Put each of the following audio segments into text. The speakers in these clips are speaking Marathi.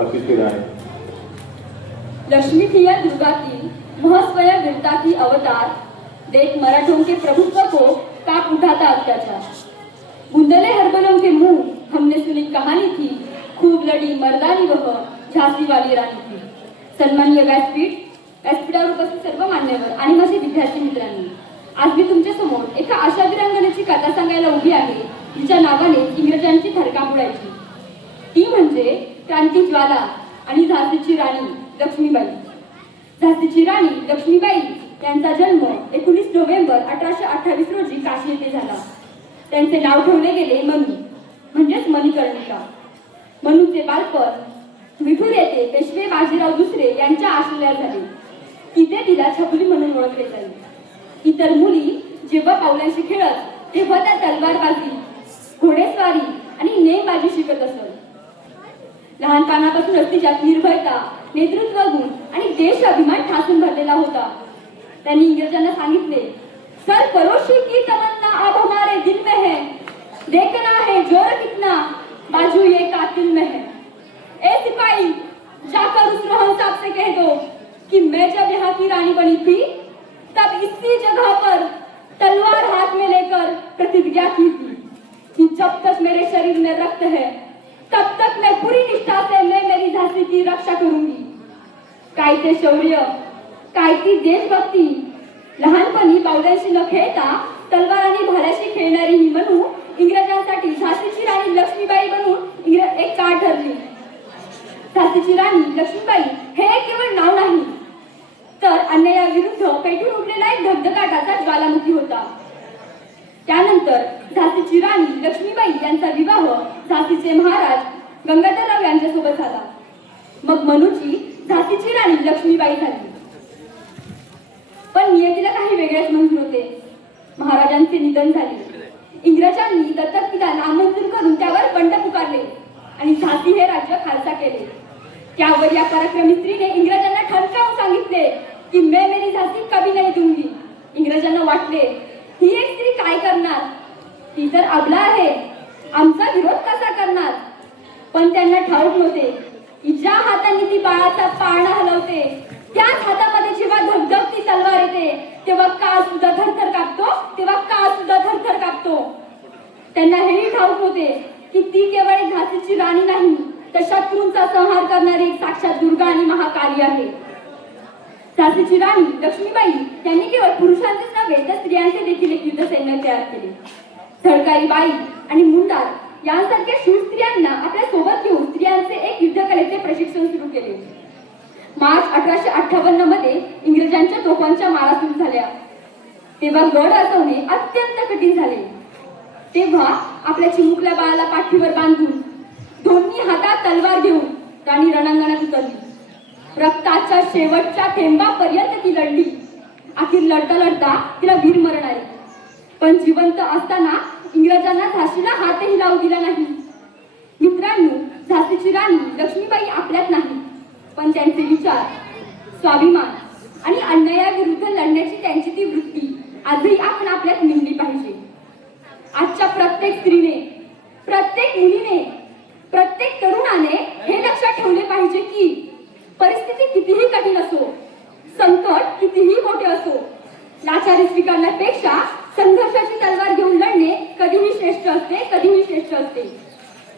झाशीची राणी। लक्ष्मी थिया दुर्गा की महस्वया वीरता की अवतार, देख मराठों के प्रभुत्व को काप उठाता अत्याचार। बुंदले हरबलों के मुंह हमने सुनी कहानी थी, खूब लड़ी मर्दानी वह झांसी वाली राणी थी। सन्माननीय व्यासपीठावर उपस्थित सर्व मान्यवर आणि माझे विद्यार्थी मित्रांनी, आज मी तुमच्या समोर एका अशा वीरांगनेची कथा सांगायला उभी आहे जिच्या नावाने इंग्रजांची थरकाप उडायची। ती म्हणजे क्रांती ज्वाला आणि झाशीची राणी लक्ष्मीबाई। झाशीची राणी लक्ष्मीबाई यांचा जन्म 19 नोव्हेंबर 1828 रोजी काशी येथे झाला। त्यांचे नाव ठेवले गेले मनु, म्हणजेच मणिकर्णिका। मनुचे बालपण विठूर येथे पेशवे बाजीराव दुसरे यांच्या आश्रयात झाले। तिथे तिला छकुली म्हणून ओळखले जाईल। इतर मुली जेव्हा पावलांशी खेळत तेव्हा त्या तलवारबाजी, घोडेस्वारी आणि नेमबाजी शिकत असत। लहानपणापासूनच तिच्यात निर्भयता, नेतृत्व गुण आणि देश अभिमान ठासून भरलेला होता। त्यांनी इंग्रजांना सांगितले, सरफरोशी की तमन्ना अब हमारे दिल में है, देखना है जोर कितना बाजू ये कातिल में है। ए सिपाही, जाकर उस रोहन साहब से कह दो कि मैं जब यहाँ की रानी बनी थी तब इसी जगह पर तलवार हाथ में लेकर प्रतिज्ञा की थी कि जब तक मेरे शरीर में रक्त है तब तक मैं पूरी निष्ठा से मैं मेरी झांसी की रक्षा करूंगी। काय ते शौर्य, काय ती देशभक्ती। लहानपणी पावलांशी न खेळता तलवार आणि भाल्याशी खेळणारी ही मनु इंग्रजांसाठी झाशीची राणी लक्ष्मीबाई बनून एक काळ ठरली। झाशीची राणी लक्ष्मीबाई हे केवळ नाव नाही, तर अन्यायाविरुद्ध पेटून उठलेला एक धगधगाटाचा ज्वालामुखी होता। त्यानंतर झाशीची राणी लक्ष्मीबाई यांचा विवाह झाशीचे महाराज गंगाधरराव यांच्यासोबत झाला। मग मनुची झाशीची राणी लक्ष्मीबाई झाली। पण नियतीला काही वेगळेच मंजूर होते। महाराजांचे निधन झाले। इंग्रजांनी दत्तक पिता नामंजूर करून त्यावर बंड पुकारले आणि झाशी हे राज्य खालसा केले। त्यावर या पराक्रमी स्त्रीने इंग्रजांना ठणकावून सांगितले की मैं मेरी झांसी कभी नहीं दूंगी। इंग्रजांना वाटले, ही एक स्त्री काय करणार, ती तर अबला आहे, आमचा विरोध कसा करणार। पण त्यांना ठाऊक नव्हते की ज्या हाताने ती बाळाचा पाळणा हलवते त्याच हातामध्ये जेव्हा धगधगती तलवार येते तेव्हा काळ सुद्धा थरथर कापतो। त्यांना हेही ठाऊक नव्हते की ती केवळ झाशीची राणी नाही, तर शत्रूंचा संहार करणारी एक साक्षात दुर्गा आणि महाकाली आहे। झाशीची राणी लक्ष्मीबाई यांनी केवळ पुरुषांचेच नव्हे तर स्त्रियांचे देखील एक युद्ध सैन्य तयार केले। झळकारी बाई आणि मुंडार यांसारख्या शूर स्त्रियांना आपल्या सोबत घेऊन स्त्रियांचे एक युद्धकलेचे प्रशिक्षण सुरू केले। मार्च 1858 मध्ये इंग्रजांच्या तोफांच्या मारा सुरू झाल्या। तेव्हा गड वाचवणे अत्यंत कठीण झाले। तेव्हा आपल्या चिमुकल्या बाळाला पाठीवर बांधून दोन्ही हातात तलवार घेऊन राणी रणांगणात उतरली। रक्ताच्या शेवटच्या थेंबापर्यंत ती लढली। अखेर लढता लढता तिला वीरमरण आले। पण जिवंत असताना इंग्रजांना झाशीला हातही लावू दिला नाही। मित्रांनो, झाशीची राणी लक्ष्मीबाई आपल्यात नाही, पण त्यांचे विचार, स्वाभिमान आणि अन्यायाविरुद्ध लढण्याची त्यांची ती वृत्ती आजही आपण आपल्यात नेमली पाहिजे। आजच्या प्रत्येक स्त्रीने, प्रत्येक मुलीने, प्रत्येक तरुणाने हे लक्षात ठेवले पाहिजे की परिस्थिती कितीही कठीण असो, संकट कितीही मोठे असो, लाचारी स्वीकारण्यापेक्षा संघर्षाची तलवार घेऊन लढणे कधीही श्रेष्ठ असते।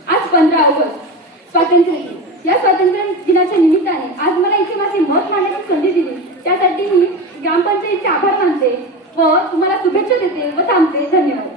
आज 15 ऑगस्ट स्वातंत्र्य दिन, या स्वातंत्र्य दिनाच्या निमित्ताने आज मला इथे माझे मत मांडण्याची संधी दिली, त्यासाठी मी ग्रामपंचायतीचे आभार मानते व तुम्हाला शुभेच्छा देते व थांबते। धन्यवाद।